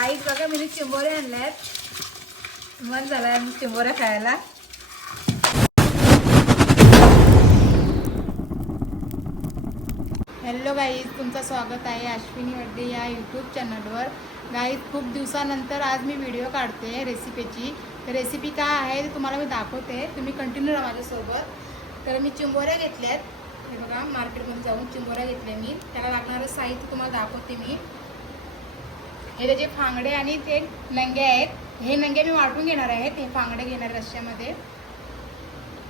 गाईस बघा मी चिंबोऱ्या आणल्यात. मन झालाय चिंबोऱ्या खायला. हॅलो गाईज, तुमचं स्वागत आहे अश्विनी वड्डे या यूट्यूब चॅनलवर. गाईज खूप दिवसानंतर आज मी व्हिडिओ काढते रेसिपीची. तर रेसिपी काय आहे ते तुम्हाला मी दाखवते, तुम्ही कंटिन्यू राहा माझ्यासोबत. तर मी चिंबोऱ्या घेतल्यात, हे बघा मार्केटमध्ये जाऊन चिंबोऱ्या घेतल्या मी. त्याला लागणारं साहित्य तुम्हाला दाखवते मी. हे त्याचे फांगडे आणि ते नंगे आहेत. हे नंगे मी वाटून घेणार आहेत, हे फांगडे घेणार रश्श्यामध्ये.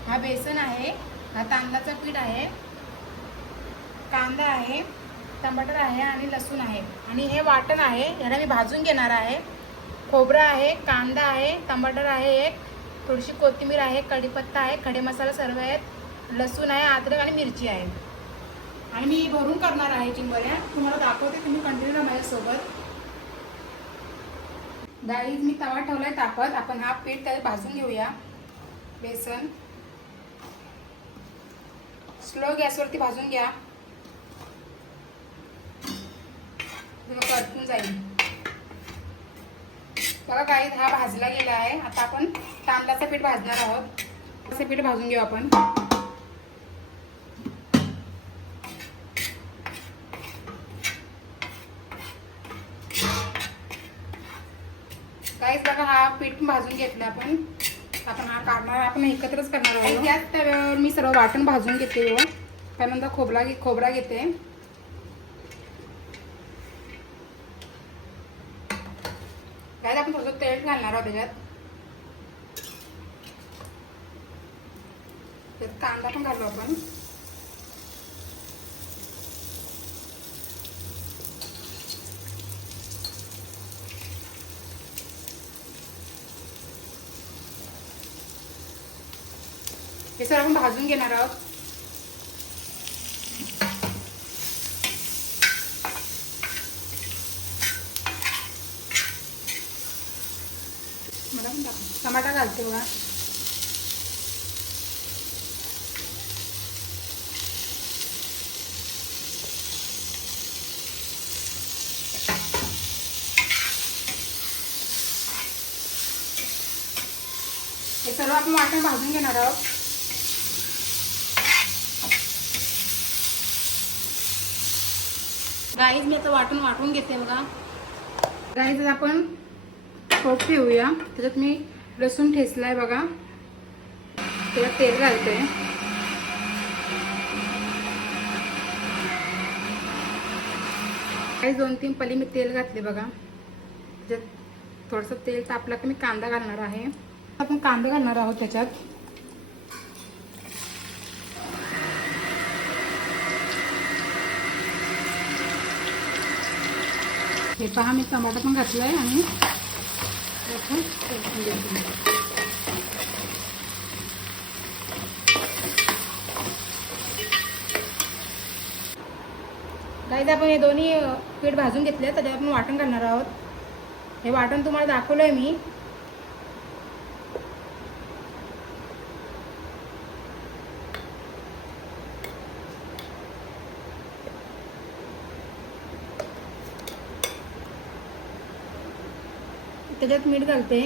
हा बेसन आहे, हा तांदळाचं पीठ आहे, कांदा आहे, टमाटर आहे आणि लसूण आहे. आणि हे वाटण आहे, ह्याला मी भाजून घेणार आहे. खोबरं आहे, कांदा आहे, टमाटर आहे, एक थोडीशी कोथिंबीर आहे, कढीपत्ता आहे, खडे मसाला सर्व आहेत, लसूण आहे, अद्रक आणि मिरची आहे. आणि मी भरून करणार आहे चिंबोऱ्या, तुम्हाला दाखवते, तुम्ही कंटिन्यू राहा माझ्यासोबत. गाईज मी तवा ठेवलाय तापत. आपण हा पीठ त्यात भाजून घेऊया. बेसन स्लो गॅसवरती भाजून घ्या, परतून जाईल. बघा गाईज हा भाजला गेला आहे. आता आपण तांदळाचं पीठ भाजणार आहोत. असं पीठ भाजून घेऊ आपण. गाईज बघा हा पीठ भाजून घेतलं आपण. आपण हा काढणार, आपण एकत्रच करणार आहोत. त्यात तव्यावर मी सर्व वाटण भाजून घेते. त्यानंतर खोबरा घेते. गाईज आपण थोडंसं तेल घालणार आहोत त्याच्यात. कांदा पण घालू आपण. हे सर्व आपण भाजून घेणार आहोत. मला पण टमाटा घालते बघा. हे सर्व आपण वाटण भाजून घेणार आहोत. गाईज मी आता वाटून घेते बघा. गाईज आपण टोप ठेवूया. त्याच्यात मी लसूण ठेचलाय बघा. त्याच्यात तेल घालते. गाईज 2-3 पली मी तेल घातले बघा. त्याच्यात थोडंसं तेल तापलं की मी कांदा घालणार आहे. आपण कांदा घालणार आहोत त्याच्यात. हे पहा मी टमाटर पण घातलंय आणि गाईज आपण हे दोन्ही पीठ भाजून घेतले. त्याच्यात आपण वाटण घालणार आहोत. हे वाटण तुम्हाला दाखवलंय मी. त्याच्यात मीठ घालते.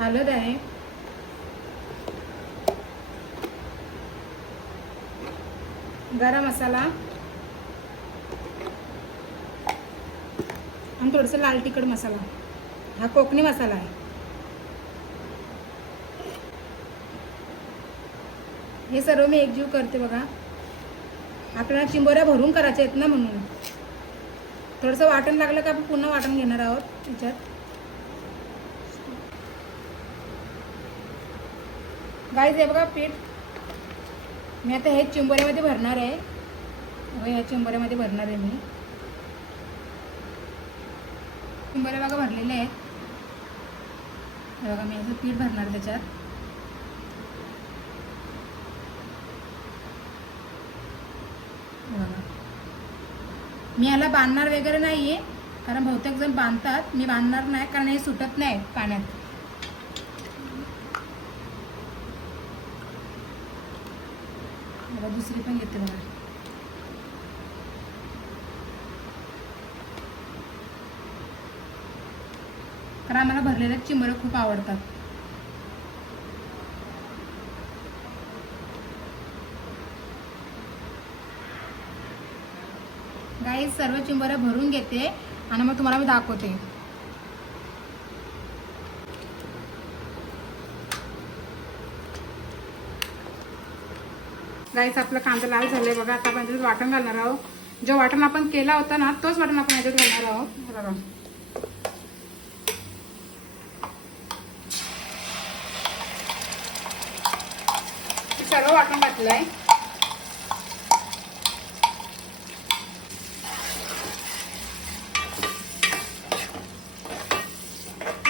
हळद आहे, गरम मसाला आणि थोडंसं लाल तिखट मसाला. हा कोकणी मसाला आहे. हे सर्व मी एकजीव करते बघा. आपल्याला चिंबोऱ्या भरून करायच्या आहेत ना, म्हणून थोडंसं वाटण लागलं का आपण पुन्हा वाटण घेणार आहोत त्याच्यात. गाईज हे बघा पीठ मी आता हे चिंबोऱ्यामध्ये भरणार आहे. ह्या चिंबोऱ्यामध्ये भरणार आहे मी. चिंबोऱ्या बघा भरलेले आहेत. हे बघा मी असं पीठ भरणार त्याच्यात. मी याला बांधणार वगैरे नाही आहे, कारण बहुतेक जण बांधतात. मी बांधणार नाही, कारण हे सुटत नाही पाण्यात. दुसरी पण घेते बघा. कारण आम्हाला भरलेले चिंबोरे खूप आवडतात. गाईस सर्व चिंबोरे भरून घेते आणि मग तुम्हाला मी दाखवते. गाईस आपला कांदा लाल झालाय बघा. आता आपण त्याच्यात वाटण घालणार आहोत. जो वाटण आपण केला होता ना तोच वाटण आपण याच्यात घालणार आहोत. बघा सर्व वाटण घातलंय.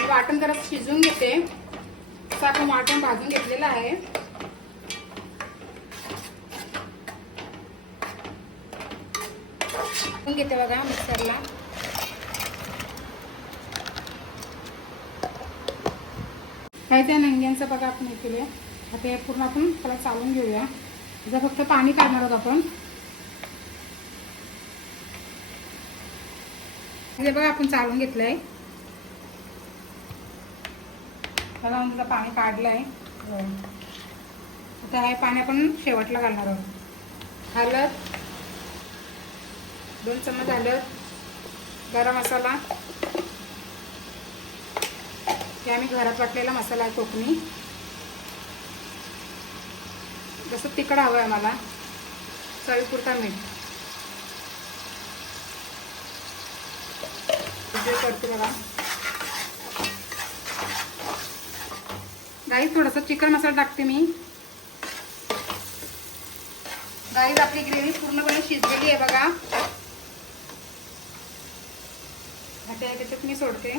वाटण जरा शिजून घेते. असं आपण वाटण भाजून घेतलेलं आहे. घेते बघा मिक्सरला. काय त्या नंग्यांचं बघा आपण हे केलं. आता हे पूर्ण आपण त्याला चालून घेऊया. जर फक्त पाणी काढणार आहोत आपण. हे बघा आपण चालून घेतलंय. बघा त्याचं पाणी काढलंय. आता हे पाणी आपण शेवटला घालणार आहोत. हळद 2 चम्मच हळद, गरम मसाला, हे आम्ही घरात वाटलेला मसाला आहे कोकणी. जसं तिखट हवं आहे मला. चवीपुरता मीठ करते बघा. गाईस थोडासा चिकन मसाला टाकते मी. गाईस आपली ग्रेव्ही पूर्णपणे शिजलेली आहे बघा. आता त्याच्यात मी सोडते.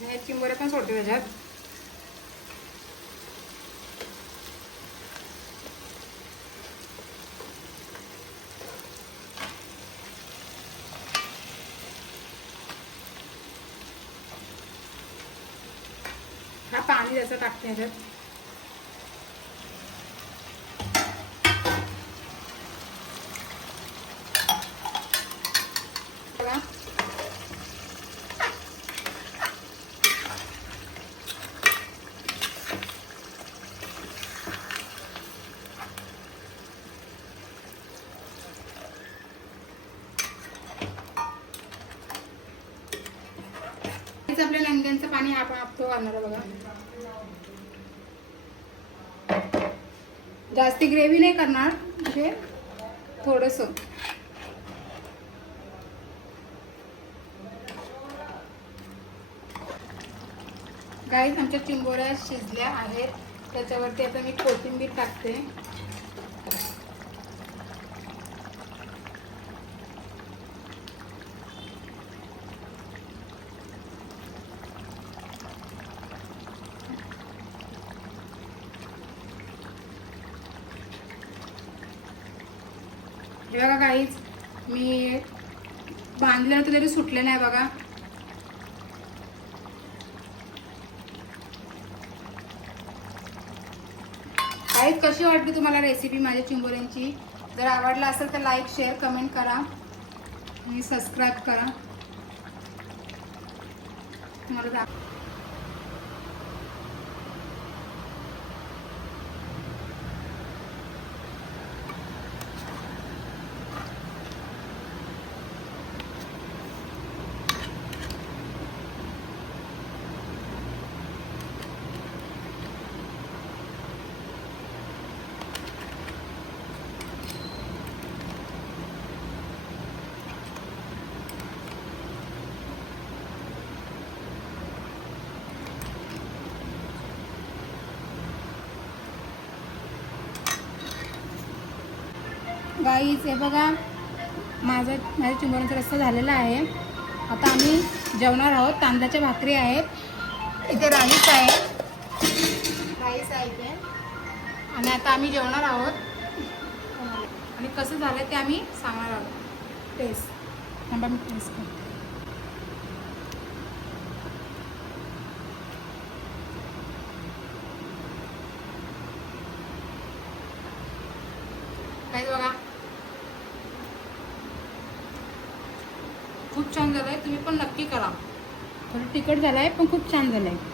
हे चिंबोरे पण सोडते त्याच्यात. हा पाणी त्याचं टाकते ह्याच्यात. आपल्या लंग्यांचं पाणी आपण आपतो घालणार बघा. जास्ती ग्रेव्ही नाही करणार, म्हणजे थोडस. गाईस आमच्या चिंबोऱ्या शिजल्या आहेत. त्याच्यावरती आता मी कोथिंबीर टाकते. हे बघा गाईस मी बांधलं तर तरी सुटले नाही बघा. गाईस कशी वाटली तुम्हाला रेसिपी माझ्या चिंबोऱ्यांची? जर आवडला असेल तर लाईक, शेअर, कमेंट करा आणि सबस्क्राईब करा. तुम्हाला गाईस हे बघा माझ्या चिंबोऱ्यांचा रस्सा झालेला आहे. आता आम्ही जेवणार आहोत. तांदळाच्या भाकरी आहेत, इथे राईस आहे इथे, आणि आता आम्ही जेवणार आहोत. आणि कसं झालं ते आम्ही सांगणार आहोत. टेस्ट थांबा मी टेस्ट करते. काय बघा, खूप छान झालं आहे. तुम्ही पण नक्की करा. थोडं तिखट झालं आहे पण खूप छान झालं आहे.